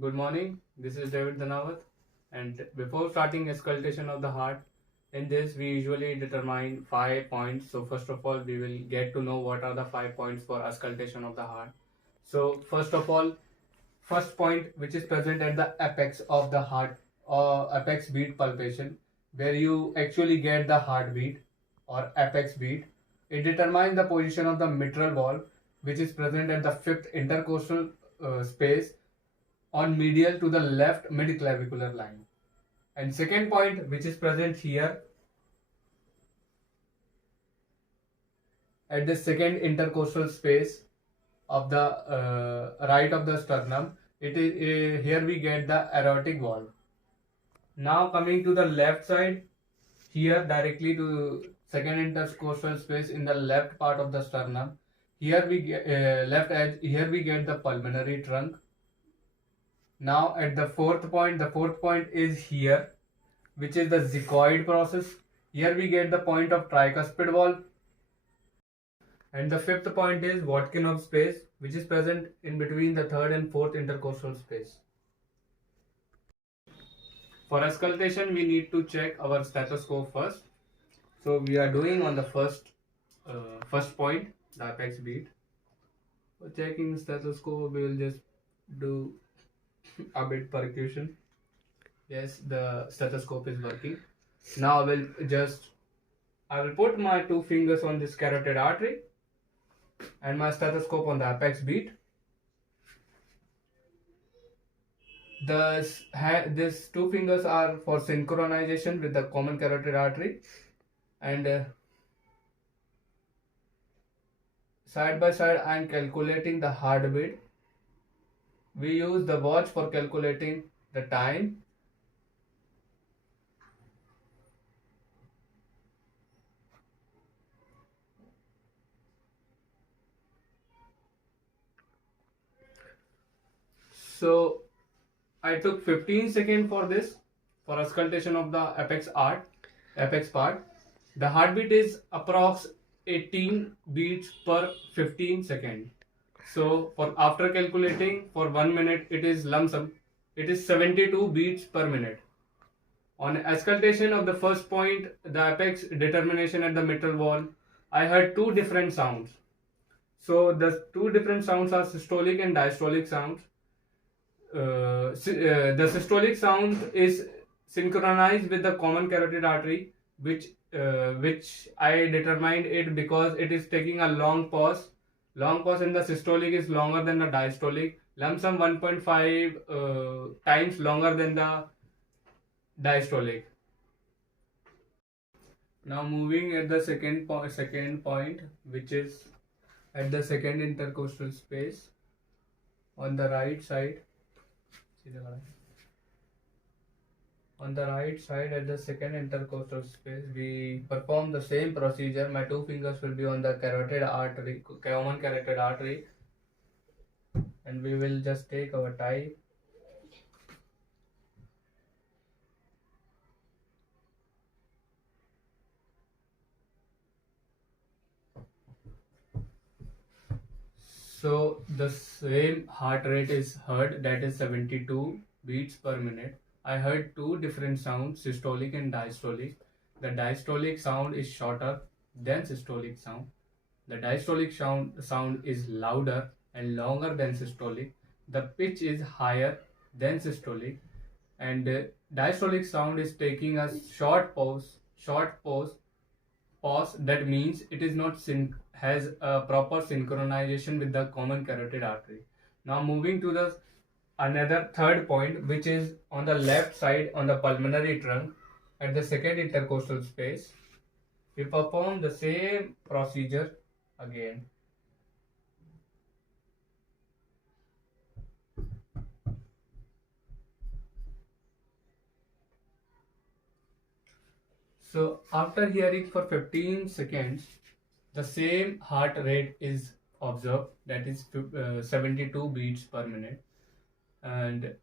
Good morning, this is David Dhanawat, and before starting auscultation of the heart, in this we usually determine 5 points. So first of all, we will get to know what are the 5 points for auscultation of the heart. So first of all, first point which is present at the apex of the heart or apex beat palpation, where you actually get the heartbeat or apex beat. It determines the position of the mitral valve, which is present at the fifth intercostal space on medial to the left midclavicular line. And second point which is present here at the second intercostal space of the right of the sternum, it is here we get the aortic valve. Now coming to the left side, here directly to second intercostal space in the left part of the sternum, here we get left edge, here we get the pulmonary trunk. Now at the fourth point is here, which is the zygoid process. Here we get the point of tricuspid valve. And the fifth point is Watkinov space, which is present in between the third and fourth intercostal space. For auscultation, we need to check our stethoscope first. So we are doing on the first point, the apex beat. For checking stethoscope, we will just do a bit percussion. Yes, the stethoscope is working. Now I will put my 2 fingers on this carotid artery and my stethoscope on the apex beat. These 2 fingers are for synchronization with the common carotid artery, and side by side I am calculating the heartbeat. We use the watch for calculating the time. So I took 15 seconds for this, for auscultation of the apex part. The heartbeat is approx 18 beats per 15 seconds. So for after calculating for 1 minute, it is lump sum. It is 72 beats per minute. On auscultation of the first point, the apex determination at the mitral valve, I heard 2 different sounds. So the 2 different sounds are systolic and diastolic sounds. The systolic sound is synchronized with the common carotid artery, which I determined it because it is taking a long pause. Long pause in the systolic is longer than the diastolic. Lump sum 1.5 times longer than the diastolic. Now moving at the second point, which is at the second intercostal space on the right side. On the right side at the second intercostal space, we perform the same procedure. My 2 fingers will be on the carotid artery, common carotid artery, and we will just take our time. So the same heart rate is heard, that is 72 beats per minute. I heard 2 different sounds, systolic and diastolic. The diastolic sound is shorter than systolic sound. The diastolic sound is louder and longer than systolic. The pitch is higher than systolic, and diastolic sound is taking a short pause. That means it is not has a proper synchronization with the common carotid artery. Now moving to the another third point, which is on the left side on the pulmonary trunk at the second intercostal space. We perform the same procedure again. So after hearing for 15 seconds, the same heart rate is observed, that is 72 beats per minute. And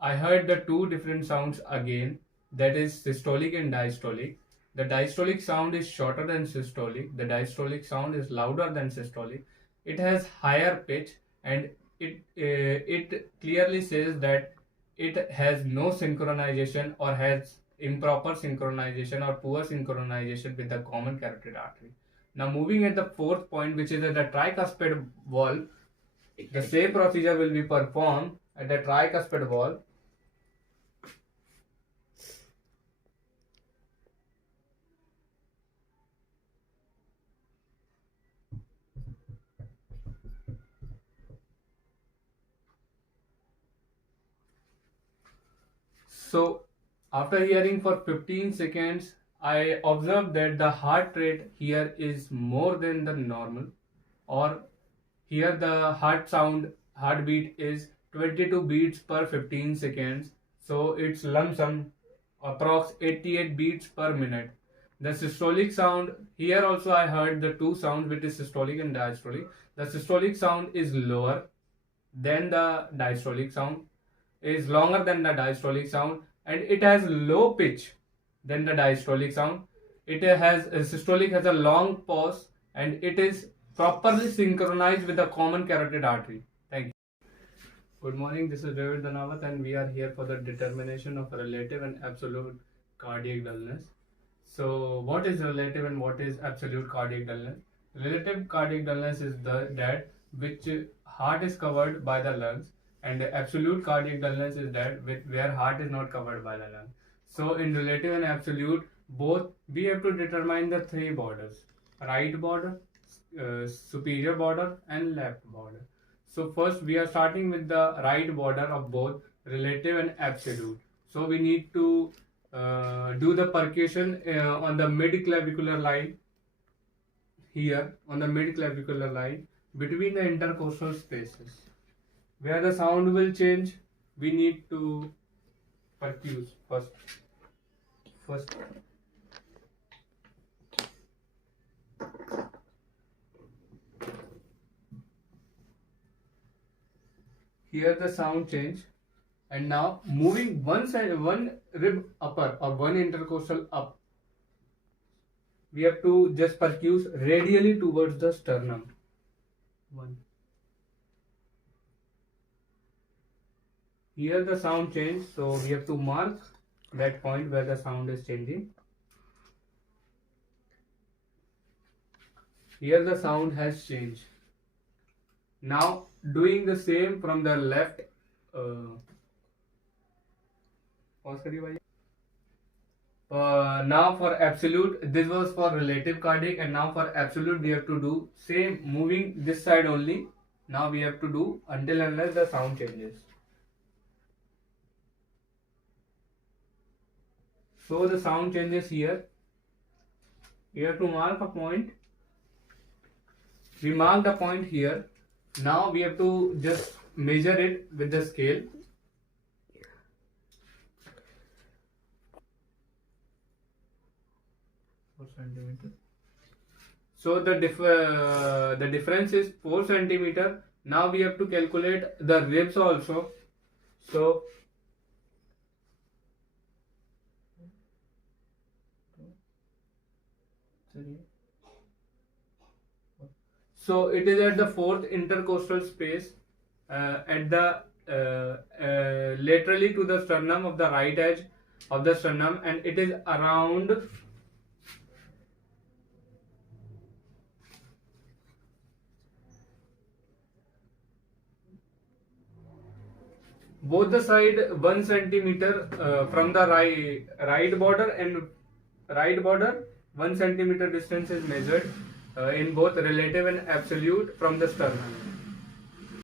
I heard the 2 different sounds again, that is systolic and diastolic. The diastolic sound is shorter than systolic. The diastolic sound is louder than systolic. It has higher pitch, and it clearly says that it has no synchronization or has improper synchronization or poor synchronization with the common carotid artery. Now moving at the fourth point, which is at the tricuspid valve, the same procedure will be performed at the tricuspid valve. So after hearing for 15 seconds, I observed that the heart rate here is more than the normal, or here the heartbeat is 22 beats per 15 seconds. So it's lump sum approx 88 beats per minute. The systolic sound, here also I heard the two sounds, which is systolic and diastolic. The systolic sound is lower than the diastolic sound, is longer than the diastolic sound, and it has low pitch than the diastolic sound. It has systolic has a long pause, and it is properly synchronized with the common carotid artery. Thank you. Good morning, this is David Dhanawat, and we are here for the determination of relative and absolute cardiac dullness. So what is relative and what is absolute cardiac dullness? Relative cardiac dullness is that which heart is covered by the lungs, and the absolute cardiac dullness is that where heart is not covered by the lung. So in relative and absolute, both we have to determine the three borders: right border, superior border, and left border. So first we are starting with the right border of both relative and absolute. So we need to do the percussion on the mid-clavicular line, here on the mid-clavicular line between the intercostal spaces. Where the sound will change, we need to percuss first. Here the sound change, and now moving one rib upper or one intercostal up, we have to just percuss radially towards the sternum. One. Here the sound change, so we have to mark that point where the sound is changing. Here the sound has changed. Now doing the same from the left. Now for absolute, this was for relative cardiac, and now for absolute we have to do same, moving this side only. Now we have to do until unless the sound changes. So the sound changes here. We have to mark a point. We marked a point here. Now we have to just measure it with the scale. So the difference is 4 centimeter. Now we have to calculate the ribs also. So it is at the fourth intercostal space, at the laterally to the sternum of the right edge of the sternum, and it is around both the side 1 centimeter from the right border, and right border 1 centimeter distance is measured in both relative and absolute from the sternum.